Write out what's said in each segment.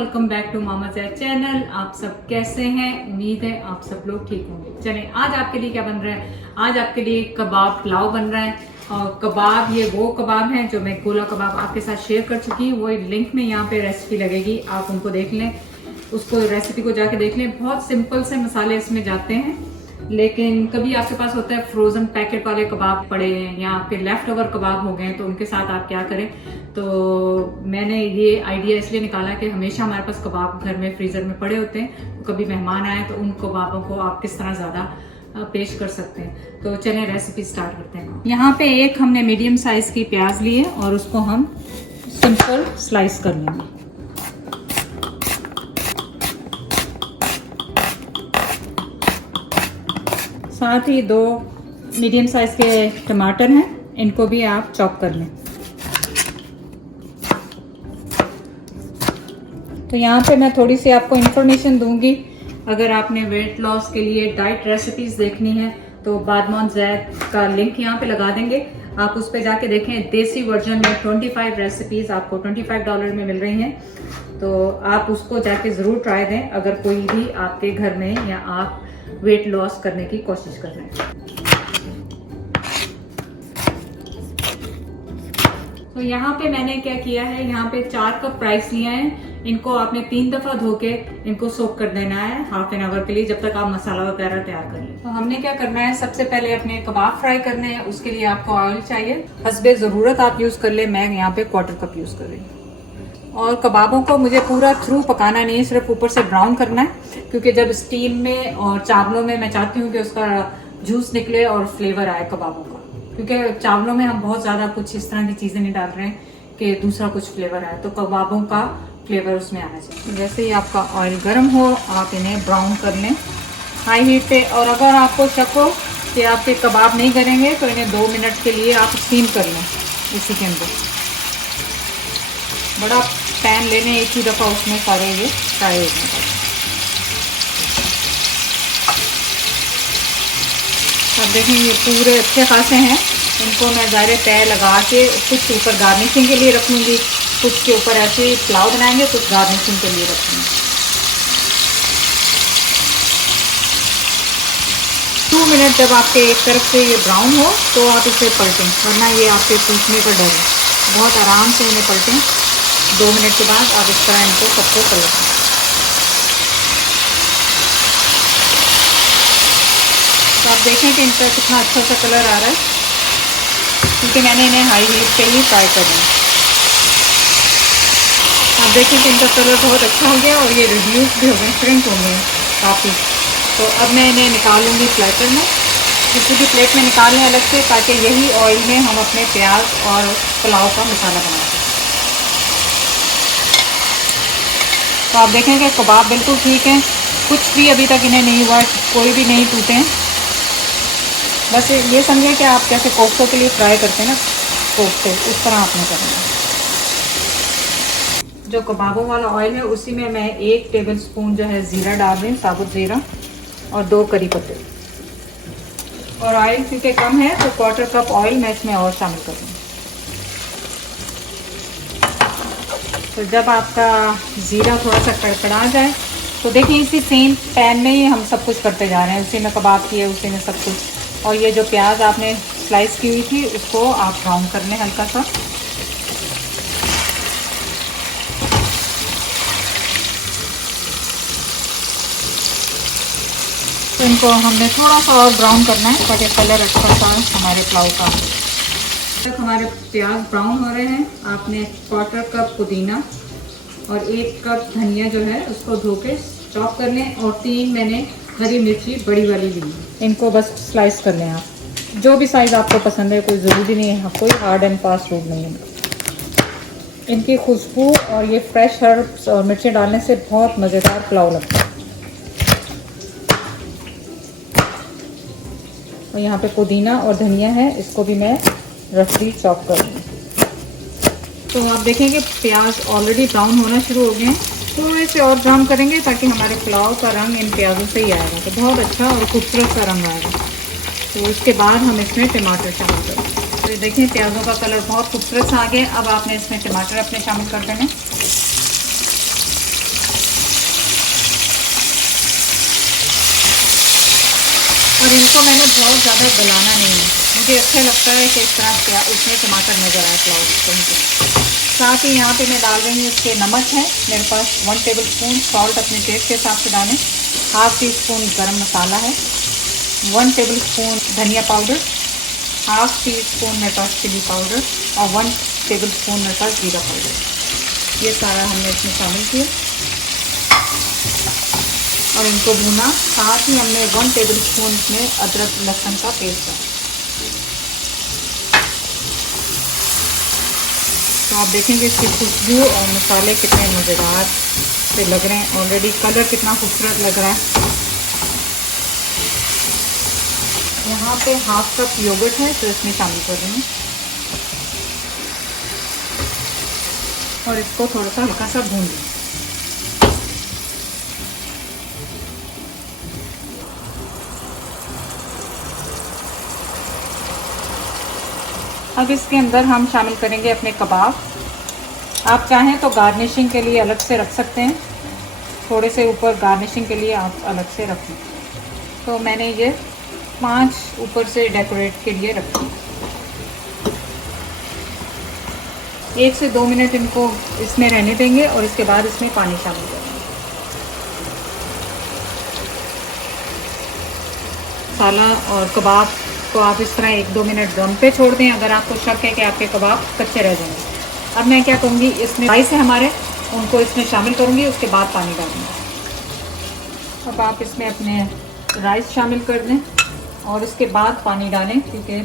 Welcome back to Mama Zaid channel. आप सब कैसे हैं? उम्मीद है आप सब लोग ठीक होंगे। चलें, आज आपके लिए क्या बन रहा है? आज आपके लिए कबाब पुलाव बन रहा है। और कबाब, ये वो कबाब हैं जो मैं गोला कबाब आपके साथ शेयर कर चुकी हूँ। वो लिंक में यहाँ पे रेसिपी लगेगी, आप उनको देख लें, उसको रेसिपी को जाके देख लें। बहुत सिंपल से मसाले इसमें जाते हैं, लेकिन कभी आपके पास होता है फ्रोजन पैकेट वाले कबाब पड़े हैं या आपके लेफ्ट ओवर कबाब हो गए, तो उनके साथ आप क्या करें। तो मैंने ये आइडिया इसलिए निकाला कि हमेशा हमारे पास कबाब घर में फ्रीजर में पड़े होते हैं, तो कभी मेहमान आए तो उन कबाबों को आप किस तरह ज्यादा पेश कर सकते हैं। तो चलें रेसिपी स्टार्ट करते हैं। यहाँ पे एक हमने मीडियम साइज की प्याज ली है और उसको हम सिंपल स्लाइस कर लेंगे। साथ ही 2 मीडियम साइज के टमाटर हैं, इनको भी आप चॉप कर लें। तो यहाँ पे मैं थोड़ी सी आपको इन्फॉर्मेशन दूंगी। अगर आपने वेट लॉस के लिए डाइट रेसिपीज देखनी है तो बादमाम जैद का लिंक यहाँ पे लगा देंगे, आप उस पे जाके देखें। देसी वर्जन में 25 रेसिपीज आपको $25 में मिल रही हैं, तो आप उसको जाके ज़रूर ट्राई दें अगर कोई भी आपके घर में या आप वेट लॉस करने की कोशिश कर रहे हैं। तो यहाँ पे मैंने क्या किया है, यहाँ पे 4 कप राइस लिया है। इनको आपने 3 दफा धो के इनको सोक कर देना है हाफ एन आवर के लिए, जब तक आप मसाला वगैरह तैयार कर लें। तो हमने क्या करना है, सबसे पहले अपने कबाब फ्राई करने हैं। उसके लिए आपको ऑयल चाहिए, हस्बे ज़रूरत आप यूज़ कर ले। मैं यहाँ पे 1/4 कप यूज़ कर रही हूँ। और कबाबों को मुझे पूरा थ्रू पकाना नहीं है, सिर्फ ऊपर से ब्राउन करना है, क्योंकि जब स्टीम में और चावलों में मैं चाहती हूँ कि उसका जूस निकले और फ्लेवर आए कबाबों का, क्योंकि चावलों में हम बहुत ज़्यादा कुछ इस तरह की चीज़ें नहीं डाल रहे हैं कि दूसरा कुछ फ्लेवर आए, तो कबाबों का फ्लेवर उसमें आना चाहिए। जैसे ही आपका ऑयल गर्म हो, आप इन्हें ब्राउन कर लें हाई हीट पे। और अगर आपको शक हो कि आपके कबाब नहीं करेंगे तो इन्हें 2 मिनट के लिए आप स्टीम कर लें इसी के अंदर। बड़ा पैन लेने, एक ही दफ़ा उसमें सारे ये फ्राई हो जाए। अब देखें ये पूरे अच्छे खासे हैं। इनको मैं ज़ाहिर तय लगा के कुछ ऊपर गार्निशिंग के लिए रख लूँगी, कुछ के ऊपर ऐसे ही पुलाव बनाएंगे, कुछ गार्निशिंग के लिए रखूँगी। 2 मिनट जब आपके एक तरफ से ये ब्राउन हो तो आप इसे पलटें, वरना ये आपके टूटने का डर है। बहुत आराम से इन्हें पलटें। 2 मिनट के बाद आप इस तरह इनको सबको पलटें। तो आप देखें कि इनका कितना अच्छा सा कलर आ रहा है, क्योंकि मैंने इन्हें हाई हीट पे ही फ्राई करना है। आप देखें कि इनका कलर बहुत अच्छा हो गया और ये रिड्यूस भी हो गए, श्रिंक हो गए काफ़ी। तो अब मैं इन्हें निकालूंगी प्लेटर में, किसी भी प्लेट में निकाल लें अलग से, ताकि यही ऑयल में हम अपने प्याज और पुलाव का मसाला बना दें। तो आप देखें कि कबाब बिल्कुल ठीक है, कुछ भी अभी तक इन्हें नहीं हुआ, कोई भी नहीं टूटे हैं। बस ये समझें कि आप जैसे कोफ्तों के लिए फ्राई करते हैं ना, कोफ्ते, उस तरह आपने करना है। जो कबाबों वाला ऑयल है उसी में मैं 1 टेबलस्पून जो है ज़ीरा डाल रही हूँ, साबुत ज़ीरा, और 2 करी पत्ते। और ऑयल क्योंकि कम है तो 1/4 कप ऑयल मैं इसमें और शामिल कर दूँगी। तो जब आपका ज़ीरा थोड़ा सा कड़कड़ा जाए तो देखिए इसी सेम पैन में ही हम सब कुछ करते जा रहे हैं, उसी में कबाब किए, उसी में सब कुछ। और ये जो प्याज आपने स्लाइस की हुई थी उसको आप ब्राउन कर लें हल्का सा। तो इनको हमने थोड़ा सा और ब्राउन करना है ताकि कलर अच्छा सा हमारे पुलाव का हो। तक हमारे प्याज ब्राउन हो रहे हैं। आपने 1/4 कप पुदीना और 1 कप धनिया जो है उसको धो के चॉप कर लें, और 3 मैंने हरी मिर्ची बड़ी वाली ली, इनको बस स्लाइस कर लें आप, जो भी साइज़ आपको पसंद है, कोई ज़रूरी नहीं है, कोई हार्ड एंड फास्ट रूल नहीं है। इनकी खुशबू और ये फ्रेश हर्ब्स और मिर्ची डालने से बहुत मज़ेदार पुलाव लगता है। और यहाँ पे पुदीना और धनिया है, इसको भी मैं रफली चॉप कर लूँ। तो आप देखेंगे प्याज ऑलरेडी ब्राउन होना शुरू हो गए हैं, थोड़े से और ब्राउन करेंगे ताकि हमारे पुलाव का रंग इन प्याजों से ही आएगा, तो बहुत अच्छा और खूबसूरत सा रंग आएगा। तो उसके बाद हम इसमें टमाटर शामिल करेंगे। तो देखिए प्याजों का कलर बहुत खूबसूरत सा आ गया। अब आपने इसमें टमाटर अपने शामिल कर देने। और इनको मैंने बहुत ज़्यादा गलाना नहीं है, मुझे अच्छा लगता है कि इस तरह क्या उसमें टमाटर नज़र आए पुलाव कहीं पे। साथ ही यहाँ पे मैं डाल रही हूँ इसके नमक है मेरे पास 1 टेबल स्पून, सॉल्ट अपने टेस्ट के हिसाब से डालें, हाफ टी स्पून गरम मसाला है, 1 टेबल स्पून धनिया पाउडर, हाफ टी स्पून मेरे पास चिली पाउडर और 1 टेबल स्पून मेरे पास जीरा पाउडर। ये सारा हमने इसमें शामिल किया और इनको भूना। साथ ही हमने 1 टेबल स्पून इसमें अदरक लहसुन का पेस्ट डाला। तो आप देखेंगे इसकी खुशबू और मसाले कितने मज़ेदार से लग रहे हैं, ऑलरेडी कलर कितना खूबसूरत लग रहा है। यहाँ पे हाफ कप योगर्ट है तो इसमें शामिल कर रही हूँ और इसको थोड़ा सा हल्का सा भून लें। अब इसके अंदर हम शामिल करेंगे अपने कबाब। आप चाहें तो गार्निशिंग के लिए अलग से रख सकते हैं, थोड़े से ऊपर गार्निशिंग के लिए आप अलग से रखें। तो मैंने ये 5 ऊपर से डेकोरेट के लिए रखी। 1 से 2 मिनट इनको इसमें रहने देंगे और इसके बाद इसमें पानी शामिल करेंगे। मसाला और कबाब को आप इस तरह 1-2 मिनट दम पे छोड़ दें अगर आपको शक है कि आपके कबाब कच्चे रह जाएंगे। अब मैं क्या करूँगी, इसमें राइस है हमारे, उनको इसमें शामिल करूँगी, उसके बाद पानी डालूँगी। अब आप इसमें अपने राइस शामिल कर दें और उसके बाद पानी डालें, क्योंकि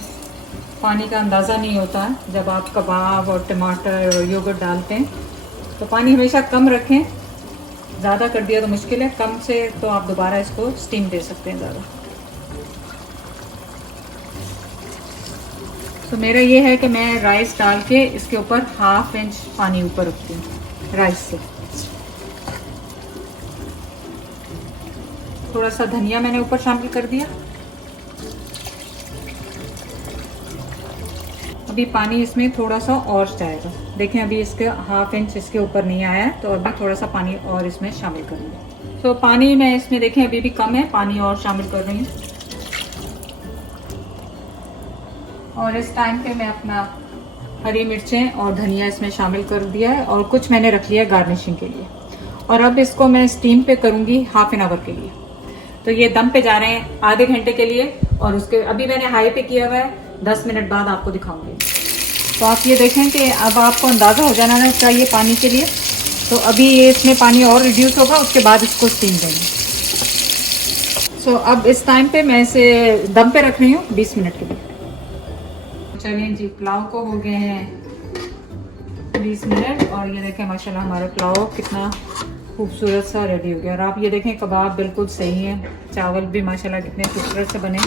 पानी का अंदाज़ा नहीं होता है जब आप कबाब और टमाटर और योगर्ट डालते हैं। तो पानी हमेशा कम रखें, ज़्यादा कर दिया तो मुश्किल है, कम से तो आप दोबारा इसको स्टीम दे सकते हैं ज़्यादा। तो मेरा ये है कि मैं राइस डाल के इसके ऊपर 1/2 इंच पानी ऊपर रखती हूँ राइस से। थोड़ा सा धनिया मैंने ऊपर शामिल कर दिया। अभी पानी इसमें थोड़ा सा और जाएगा, देखें अभी इसके 1/2 इंच इसके ऊपर नहीं आया है, तो अभी थोड़ा सा पानी और इसमें शामिल करूँगी। तो पानी मैं इसमें देखें अभी भी कम है, पानी और शामिल कर रही हूँ। और इस टाइम पे मैं अपना हरी मिर्चें और धनिया इसमें शामिल कर दिया है और कुछ मैंने रख लिया गार्निशिंग के लिए। और अब इसको मैं स्टीम पे करूँगी 1/2 एन आवर के लिए। तो ये दम पे जा रहे हैं आधे घंटे के लिए और उसके अभी मैंने हाई पे किया हुआ है, 10 मिनट बाद आपको दिखाऊंगी। तो आप ये देखें कि अब आपको अंदाज़ा हो जाना चाहिए पानी के लिए। तो अभी ये इसमें पानी और रिड्यूस होगा, उसके बाद इसको स्टीम देंगे। सो अब इस टाइम पे मैं इसे दम पे रख रही हूँ 20 मिनट के लिए। चलिए जी, पुलाव को हो गए हैं 20 मिनट और ये देखें माशाल्लाह हमारा पुलाव कितना खूबसूरत सा रेडी हो गया। और आप ये देखें कबाब बिल्कुल सही है, चावल भी माशाल्लाह कितने खूबसूरत से बने।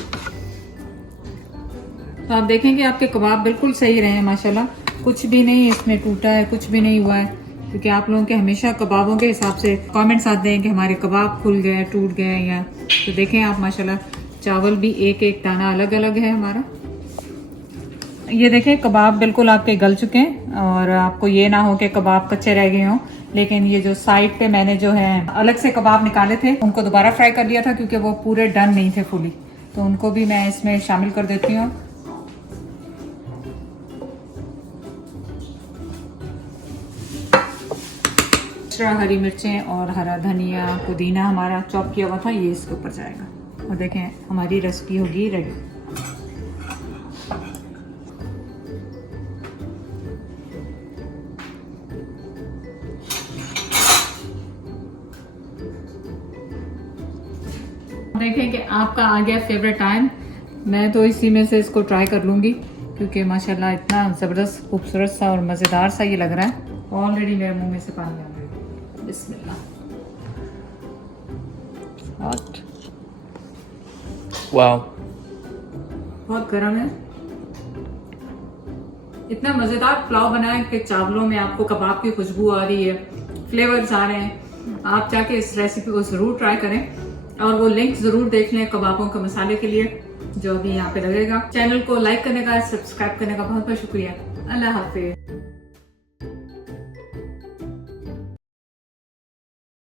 तो आप देखें कि आपके कबाब बिल्कुल सही रहे हैं माशाल्लाह, कुछ भी नहीं इसमें टूटा है, कुछ भी नहीं हुआ है। क्योंकि आप लोगों के हमेशा कबाबों के हिसाब से कमेंट्स आते हैं कि हमारे कबाब खुल गए, टूट गए या। तो देखें आप माशाल्लाह चावल भी एक एक दाना अलग अलग है हमारा। ये देखें कबाब बिल्कुल आपके गल चुके हैं और आपको ये ना हो कि कबाब कच्चे रह गए हों। लेकिन ये जो साइड पे मैंने जो है अलग से कबाब निकाले थे, उनको दोबारा फ्राई कर लिया था क्योंकि वो पूरे डन नहीं थे फुली। तो उनको भी मैं इसमें शामिल कर देती हूँ। हरी मिर्चें और हरा धनिया, पुदीना हमारा चॉप किया हुआ था, ये इसके ऊपर जाएगा। और देखें हमारी रेसिपी होगी रेडी। देखें कि आपका आ गया फेवरेट टाइम। मैं तो इसी में से इसको ट्राई कर लूँगी क्योंकि माशाल्लाह इतना ज़बरदस्त खूबसूरत सा और मज़ेदार सा ये लग रहा है। ऑलरेडी मेरे मुंह में से पानी आ रहा है। बिस्मिल्लाह। हॉट, वाओ, बहुत गर्म है। इतना मज़ेदार पुलाव बना है कि चावलों में आपको कबाब की खुशबू आ रही है, फ्लेवर्स आ रहे हैं। आप जाके इस रेसिपी को ज़रूर ट्राई करें और वो लिंक ज़रूर देख लें कबाबों के मसाले के लिए जो अभी यहाँ पे लगेगा। चैनल को लाइक करने का, सब्सक्राइब करने का बहुत बहुत शुक्रिया। अल्लाह हाफिज़।